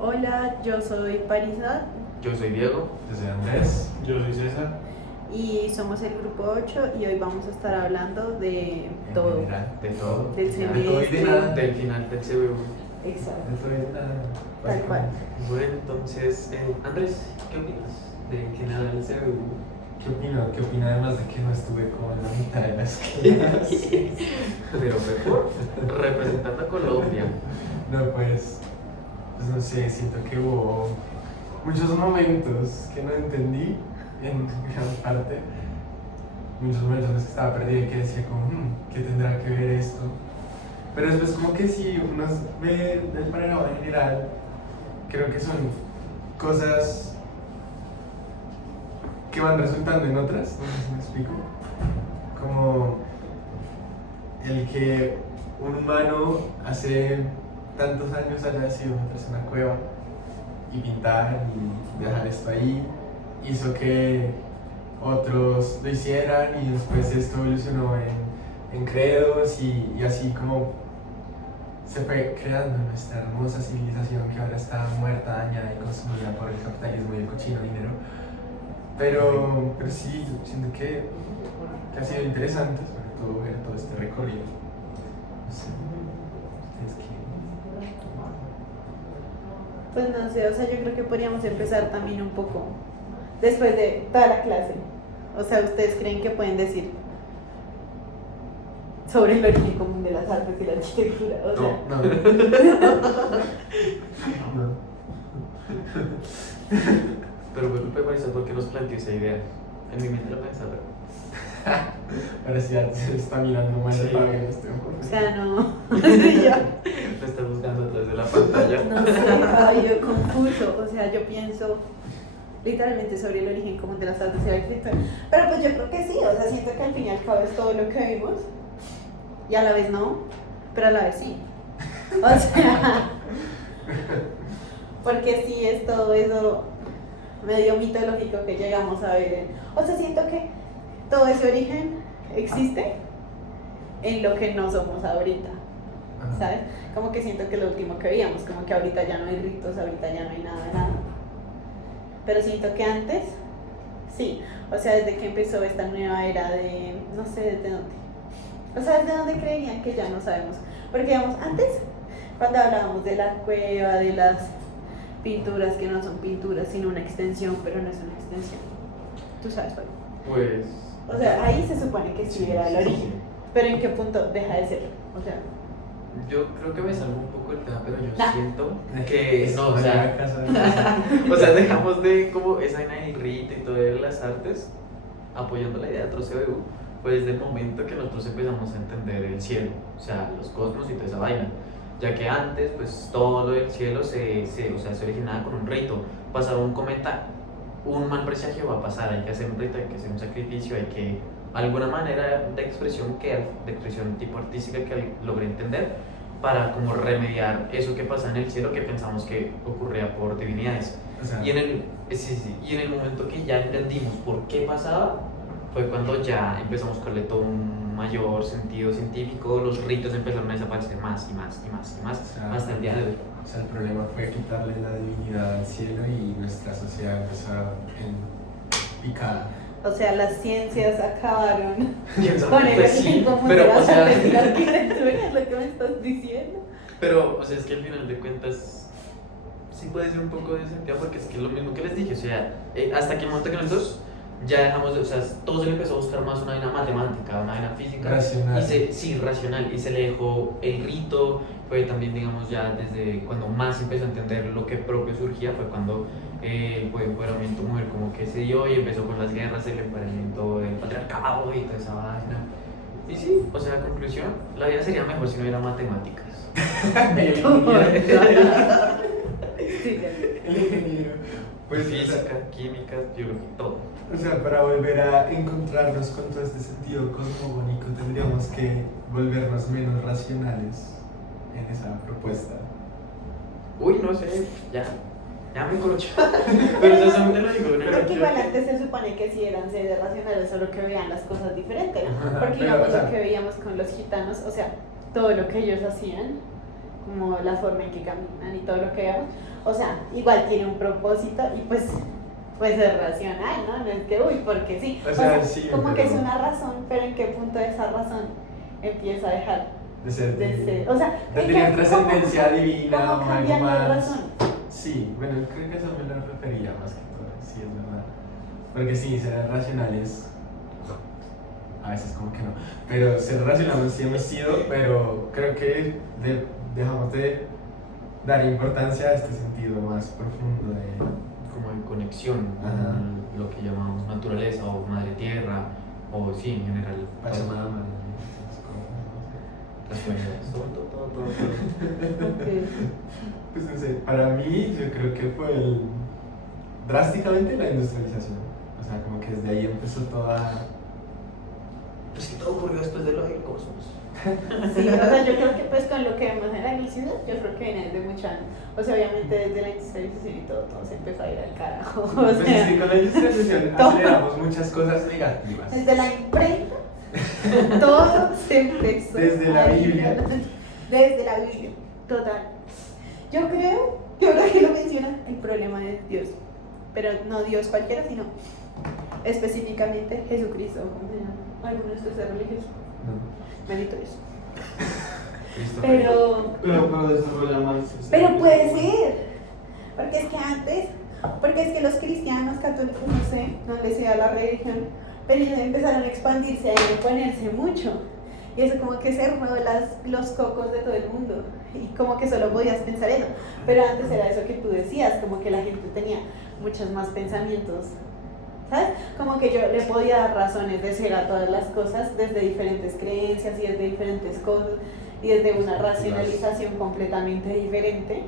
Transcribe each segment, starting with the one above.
Hola, yo soy Parisa Yo soy Diego. Yo soy Andrés. Yo soy César. y somos el grupo 8 y hoy vamos a estar hablando de todo. De todo. Del Ya, semestre. del final del CBU. Exacto, No soy nada. tal cual. Bueno, entonces, Andrés, ¿qué opinas de general el CBU? ¿Qué opino? ¿Qué opina además de que no estuve como en la mitad de las clases? Pero mejor, representando a Colombia. No, pues no sé, siento que hubo muchos momentos que no entendí en gran parte. Muchos momentos en los que estaba perdido y que decía como, ¿qué tendrá que ver esto? Pero después como que si uno ve el panorama en general, creo que son cosas que van resultando en otras, no sé si me explico. Como el que un humano hace tantos años haya decidido meterse en una cueva y pintar y dejar esto ahí, hizo que otros lo hicieran y después esto evolucionó en credos y así como se fue creando nuestra hermosa civilización que ahora está muerta, dañada y consumida por el capitalismo y el cochino dinero. Pero sí, yo siento que ha sido interesante, sobre todo ver todo este recorrido. No sé, ¿ustedes qué? Pues no sé, o sea, yo creo que podríamos empezar también un poco después de toda la clase. O sea, ¿ustedes creen que pueden decir sobre el origen común de las artes y la arquitectura? O sea, No. Pero me culpa de Marisa porque nos planteó esa idea. En mi mente lo pensaba. Parecía se está mirando mal Sí. el Fabio en este momento. o sea, no. Sí, yo. Lo está buscando a través de la pantalla. No sé, ay, yo confuso. O sea, yo pienso literalmente sobre el origen común de las artes y la arquitectura. Pero pues yo creo que sí, o sea, siento que al fin y al cabo es todo lo que vimos. Y a la vez no, pero a la vez sí. O sea, porque sí es todo eso medio mitológico que llegamos a ver. O sea, siento que todo ese origen existe en lo que no somos ahorita. Ajá. ¿Sabes? Como que siento que es lo último que veíamos, como que ahorita ya no hay ritos, ahorita ya no hay nada de nada. Pero siento que antes, sí, o sea, desde que empezó esta nueva era de, no sé desde dónde. O sea, desde dónde creerían que ya no sabemos. Porque digamos, antes, cuando hablábamos de la cueva, de las pinturas que no son pinturas, sino una extensión, pero no es una extensión. Tú sabes, Pablo. Pues. O sea, ahí se supone que sí era el origen. Pero ¿en qué punto deja de serlo? O sea, Yo creo que me salgo un poco el tema, pero yo Ah. siento que no, o Vaya sea, a casa. o sea, dejamos de como esa vaina del rito y todo de las artes, apoyando la idea de otro CBU, pues desde el momento que nosotros empezamos a entender el cielo, o sea, los cosmos y toda esa vaina, ya que antes, pues todo lo del cielo o sea, se originaba con un rito, pasaba un cometa, un mal presagio va a pasar, hay que hacer un rito, hay que hacer un sacrificio, hay que, alguna manera de expresión de expresión tipo artística que logré entender, para como remediar eso que pasa en el cielo que pensamos que ocurría por divinidades. O sea, Y y en el momento que ya entendimos por qué pasaba, fue cuando ya empezamos a darle todo un mayor sentido científico, los ritos empezaron a desaparecer más y más y más y más, sea, hasta el día de hoy. o sea, el problema fue quitarle la divinidad al cielo y nuestra sociedad empezó en picada. o sea, las ciencias acabaron ¿Quién sabe? con el Pues origen sí, común de pero o las sea, artes y la arquitectura, es lo que me estás diciendo. pero o sea, es que al final de cuentas sí puede ser un poco de sentido porque es que es lo mismo que les dije, o sea, hasta que el momento que nosotros ya dejamos de, o sea, todo se le empezó a buscar más una vaina matemática, una vaina física. Racional. Sí, racional, y se le dejó el rito, fue también, digamos, ya desde cuando más se empezó a entender lo que propio surgía, fue cuando el empoderamiento mujer como que se dio y empezó con las guerras, el empoderamiento del patriarcado y toda esa vaina. Y sí, o sea, conclusión, la vida sería mejor si no hubiera matemáticas. Sí, El ingeniero. Pues Pues, física, química, biología, todo. o sea, para volver a encontrarnos con todo este sentido cosmogónico, tendríamos que volvernos menos racionales en esa propuesta. Uy, no sé, ya me corcho. Pero eso solamente lo digo, ¿no? porque igual antes se supone que sí eran seres racionales, solo que veían las cosas diferentes. Porque Pero, digamos o sea, lo que veíamos con los gitanos, o sea, todo lo que ellos hacían, como la forma en que caminan y todo lo que veíamos, o sea, igual tiene un propósito y pues es racional, ¿no? No es que, uy, porque sí. O sea, sí, como que pero- es una razón, pero ¿en qué punto esa razón empieza a dejar De ser, de ser? O sea, de ¿en tener qué- trascendencia cómo- divina cómo o algo cambian las más. razones? Sí, bueno, creo que eso me lo refería más que todo, sí, es verdad. Porque sí, ser racionales, a veces como que no, pero ser racionales sí hemos sido, pero creo que dejamos de dar importancia a este sentido más profundo de... Como en conexión Ajá. con lo que llamamos naturaleza o madre tierra, o sí, en general, Pachamama. las fuerzas, todo. Ok. Pues no sé, para mí yo creo que fue drásticamente la industrialización. O sea, como que desde ahí empezó toda... Pues que todo ocurrió después de lo del cosmos. Sí, o sea, yo creo que pues con lo que vemos en la agricultura, yo creo que viene desde mucho antes. O sea, obviamente desde la industrialización y todo se empezó a ir al carajo. O Pues es sea, que con la industrialización todo. aceleramos muchas cosas negativas. desde la imprenta, todo se empezó. Desde la a ir Biblia. Desde la Biblia, total. Yo creo que ahora que lo mencionas, el problema es Dios. Pero no Dios cualquiera, sino específicamente Jesucristo. ¿Cómo se llama? ¿Alguno de ustedes es religioso? No. Bendito Dios. Cristo. Pero desarrolla más. Pero puede ser, porque es que antes, porque es que los cristianos católicos, no sé, no les sea la religión, pero ellos empezaron a expandirse y a imponerse mucho. Y eso como que cerró los cocos de todo el mundo. Y como que solo podías pensar eso. Pero antes era eso que tú decías, como que la gente tenía muchos más pensamientos. ¿Sabes? Como que yo le podía dar razones de ser a todas las cosas desde diferentes creencias y desde diferentes cosas y desde una racionalización completamente diferente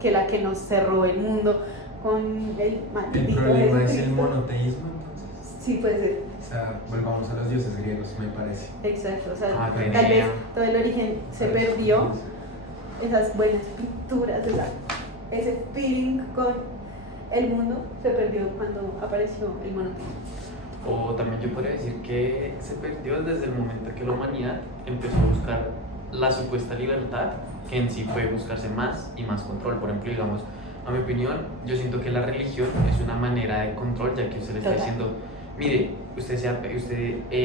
que la que nos cerró el mundo con el El maldito problema es el Jesucristo. monoteísmo, entonces. Sí, puede ser. O sea, volvamos a los dioses griegos, me parece. Exacto. O sea, Ah, qué tal vez idea. todo el origen se perdió, esas buenas pinturas, ese feeling con el mundo se perdió cuando apareció el monoteísmo. O también yo podría decir que se perdió desde el momento que la humanidad empezó a buscar la supuesta libertad, que en sí fue buscarse más y más control. Por ejemplo, digamos, a mi opinión, yo siento que la religión es una manera de control, ya que usted le está Total. diciendo, mire, usted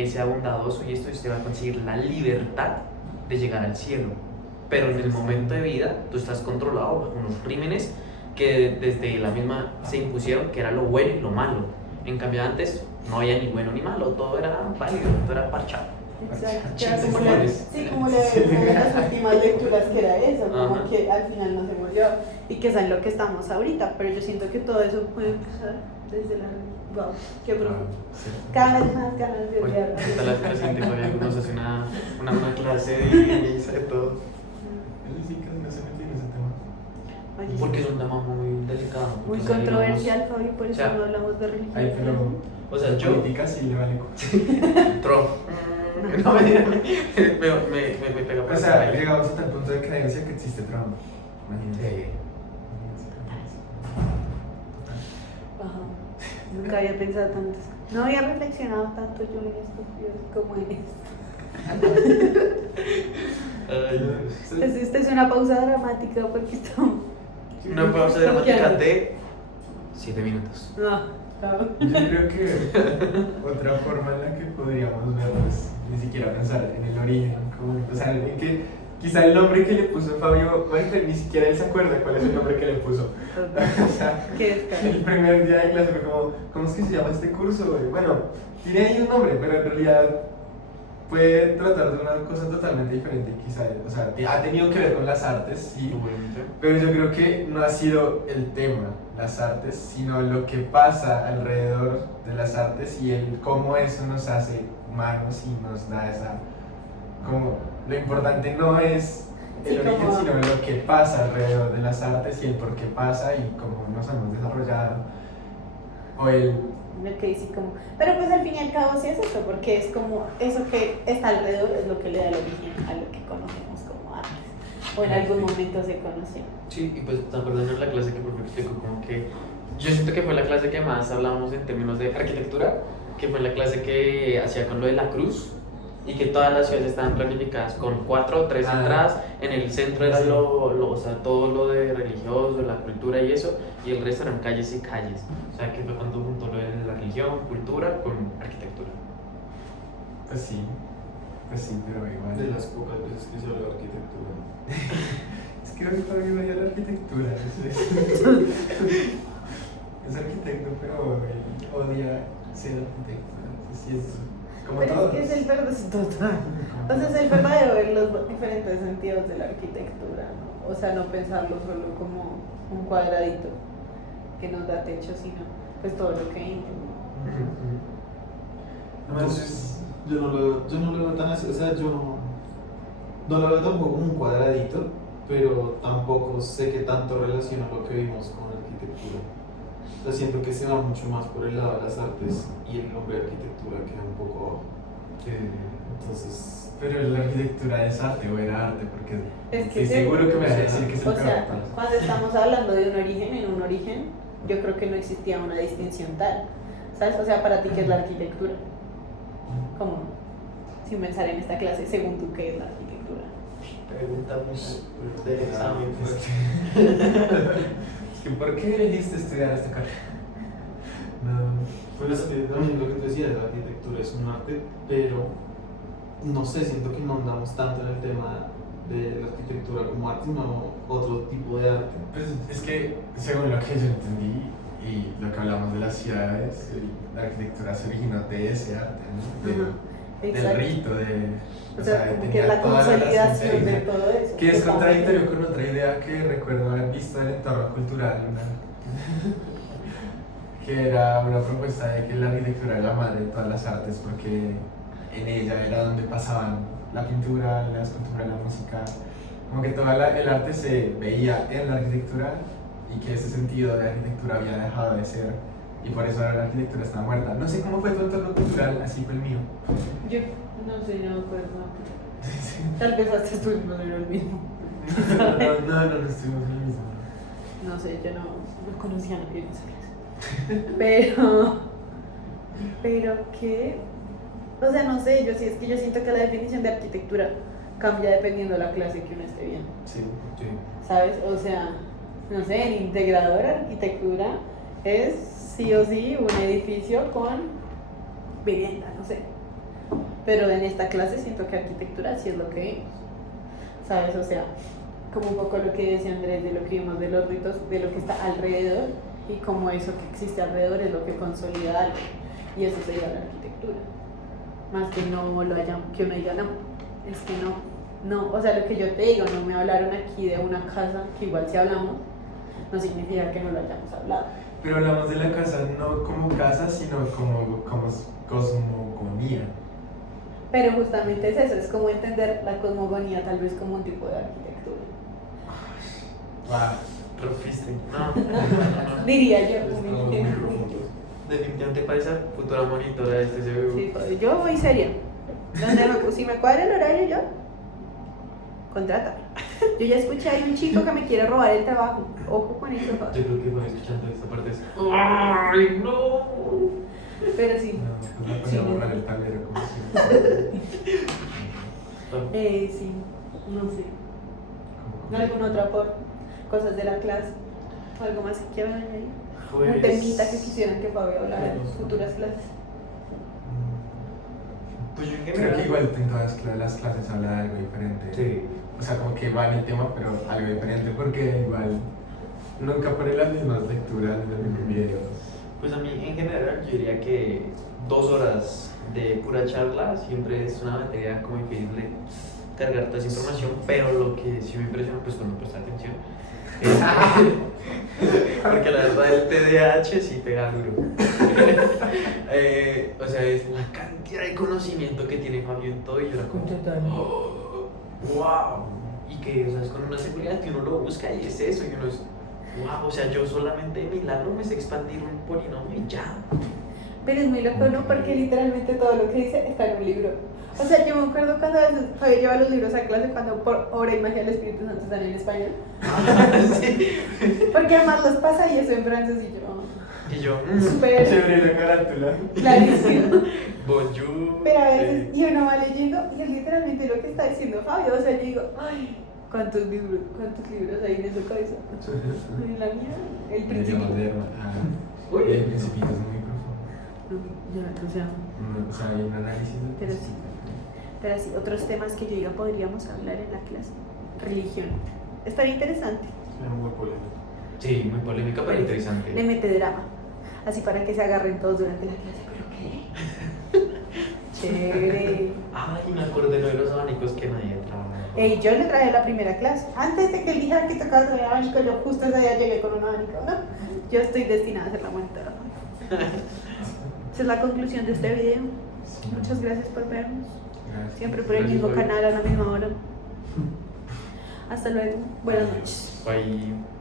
sea bondadoso y esto, y usted va a conseguir la libertad de llegar al cielo. Pero en el momento de vida, tú estás controlado bajo unos crímenes que desde la misma se impusieron, que era lo bueno y lo malo. En cambio antes no había ni bueno ni malo, todo era válido, todo era parchado. Exacto. Sí, Era como sí, sí, como una de las últimas lecturas que era eso, como Ajá. que al final no se murió y que es en lo que estamos ahorita, pero yo siento que todo eso puede empezar desde la... Wow, qué profundo. Cada vez más ganas de Oye, odiar. ¿qué tal la clase de nos hace una clase de misa de todo? Él sí casi no se metió en ese tema. Oye, Porque es un tema muy delicado. muy o sea, controversial, Fabio, por eso o sea, no hablamos de religión. Ay, pero O sea, yo, política sí le vale. Trump. No, me pega por O ese sea, baile. llegamos hasta el punto de creencia que existe Trump. Imagínate. Ajá. Nunca había pensado tanto. No había reflexionado tanto yo en estos días como en esto. Ay, Dios. Entonces, esta es una pausa dramática porque estamos. Una pausa dramática de 7 minutos. No, no. Yo creo que otra forma en la que podríamos verlo es ni siquiera pensar en el origen, como, o sea, en que quizá el nombre que le puso Fabio, Michael, ni siquiera él se acuerda cuál es el nombre que le puso. O sea, ¿Qué es, el primer día de clase fue como, ¿cómo es que se llama este curso, güey? Bueno, tiene ahí un nombre, pero en realidad puede tratar de una cosa totalmente diferente, quizá, o sea, ha tenido que ver con las artes, sí, Seguramente. pero yo creo que no ha sido el tema, las artes, sino lo que pasa alrededor de las artes y el cómo eso nos hace humanos y nos da esa, como, lo importante no es el Sí, origen, como- sino lo que pasa alrededor de las artes y el por qué pasa y cómo nos hemos desarrollado, o el... Lo que dice como, pero pues al fin y al cabo sí es eso, porque es como eso que está alrededor es lo que le da el origen a lo que conocemos como artes, o en algún momento se conoció. Sí, y pues te acuerdas en la clase que el profe explicó como que yo siento que fue la clase que más hablamos en términos de arquitectura, que fue la clase que hacía con lo de la cruz y que todas las ciudades estaban planificadas con 4 o 3 Ah. entradas, en el centro era Sí. o sea, todo lo de religioso, la cultura y eso, y el resto eran calles y calles. O sea, que fue cuando juntó lo de la religión, cultura con arquitectura. Pues sí, pero igual. De las pocas veces que se habla de arquitectura. Es que ahorita todavía odia la arquitectura. Es arquitecto, pero él odia ser arquitecto. Así es como Pero todos. es que es el verdadero, total. O sea, es el verdadero ver los diferentes sentidos de la arquitectura, ¿no? O sea, no pensarlo solo como un cuadradito que nos da techo, sino pues todo lo que incluye. Entonces, yo no lo veo tan así, o sea, yo no lo veo tampoco como un cuadradito, pero tampoco sé qué tanto relaciona lo que vimos con la arquitectura. O sea, siento que se va mucho más por el lado de las artes y el nombre de arquitectura queda un poco abajo. Entonces, Pero la arquitectura es arte o era arte, porque Es que estoy sí. seguro que me vas a decir que es el O peor. sea, cuando estamos hablando de un origen, en un origen, yo creo que no existía una distinción tal. ¿Sabes? O sea, para ti, ¿qué es la arquitectura? ¿Cómo? Sin pensar en esta clase, según tú, ¿qué es la arquitectura? Preguntamos del examen. Es que, ¿por qué elegiste estudiar esta carrera? pues también lo que te decía de la arquitectura es un arte, pero no sé, siento que no andamos tanto en el tema de la arquitectura como arte, sino otro tipo de arte. Pues es que, según lo que yo entendí y lo que hablamos de las ciudades, la arquitectura se originó de ese arte, ¿no? Ajá, Del exacto. rito, O sea, de como que tener es la toda consolidación de esencia. todo eso. Que es Totalmente. contradictorio con otra idea que recuerdo haber visto en el entorno cultural, que era una propuesta de que la arquitectura era la madre de todas las artes porque en ella era donde pasaban la pintura, la escultura, la música, como que todo el arte se veía en la arquitectura y que ese sentido de arquitectura había dejado de ser y por eso ahora la arquitectura está muerta. No sé cómo fue tu entorno cultural, así fue el mío. Yo no sé, no me acuerdo. Tal vez hasta estuvimos en el mismo. No estuvimos en el mismo. No sé, yo no conocía a nadie en esa clase. Pero que, o sea, no sé, yo siento que la definición de arquitectura cambia dependiendo de la clase que uno esté viendo, Sí. ¿sabes? O sea, no sé, en integrador arquitectura es sí o sí un edificio con vivienda, no sé. Pero en esta clase siento que arquitectura sí es lo que vimos, ¿sabes? O sea, como un poco lo que decía Andrés de lo que vimos de los ritos, de lo que está alrededor y cómo eso que existe alrededor es lo que consolida algo. Y eso sería la arquitectura. Más que no lo hayan, que uno diga, no, es que no, o sea, lo que yo te digo, no me hablaron aquí de una casa, que igual si hablamos, no significa que no lo hayamos hablado. Pero hablamos de la casa no como casa, sino como cosmogonía. Pero justamente es eso, es como entender la cosmogonía tal vez como un tipo de arquitectura. Rofiste. No. Diría yo. Estamos muy profundos. Definitivamente parece futura monitora de este CBU. Sí, joder, yo voy seria. Si me cuadra el horario, yo contrata. Yo ya escuché ahí un chico que me quiere robar el trabajo. Ojo con eso. joder. Yo creo que van escuchando esta parte. ¡Ay, no! Pero sí. No, pues Sí, no no. borrar el tablero como si. Sí, no sé. ¿Algún otro aporte? Cosas de la clase. ¿Algo más que quieran añadir? Un temita que quisieran que Fabio hablara en futuras clases. Pues yo en Creo general. que igual en todas las clases habla de algo diferente. Sí. O sea, como que va en el tema, pero algo diferente, porque igual nunca pone las mismas lecturas ni los mismos videos. Pues a mí en general yo diría que 2 horas de pura charla siempre es una materia como difícil de cargar toda esa información, pero lo que sí me impresiona, pues cuando prestas atención, porque la verdad el TDAH sí pega duro. O sea, es la cantidad de conocimiento que tiene Fabio en todo y yo era como, oh, wow, y que, o sea, es con una seguridad que uno lo busca y es eso, y uno es, wow, o sea, yo solamente de milagro me sé expandir un polinomio y ya. Pero es muy loco, ¿no? Porque literalmente todo lo que dice está en un libro. O sea, yo me acuerdo cuando a veces Fabio lleva los libros a clase cuando por obra y magia del Espíritu Santo están en español. Sí. Porque además los pasa y eso en francés y yo, Y yo, súper Chévere la carátula. clarísimo. bonjour. Pero a veces, y uno va leyendo y es literalmente lo que está diciendo Fabio. O sea, yo digo, ay, ¿Cuántos libros hay en esa cabeza? En la mía, el principito. El principito es muy profundo. Ya, o sea, O sea, hay un análisis del pero sí. Principito. Pero sí, otros temas que yo diga podríamos hablar en la clase. Religión. Estaría interesante. Es muy polémico. Sí, muy polémica, pero Le interesante. mete drama. Así para que se agarren todos durante la clase. ¿Pero qué? Chévere. Ay, me acordé de los abanicos que nadie trajo. Yo le traje la primera clase. Antes de que él dijera que tocaba traer abanico, yo justo ese día llegué con un abanico, ¿no? Yo estoy destinada a ser la montada. Esa es la conclusión de este video. Muchas gracias por vernos. Gracias. Siempre por el Gracias mismo por ver. canal a la misma hora. Hasta luego. Buenas noches. Bye.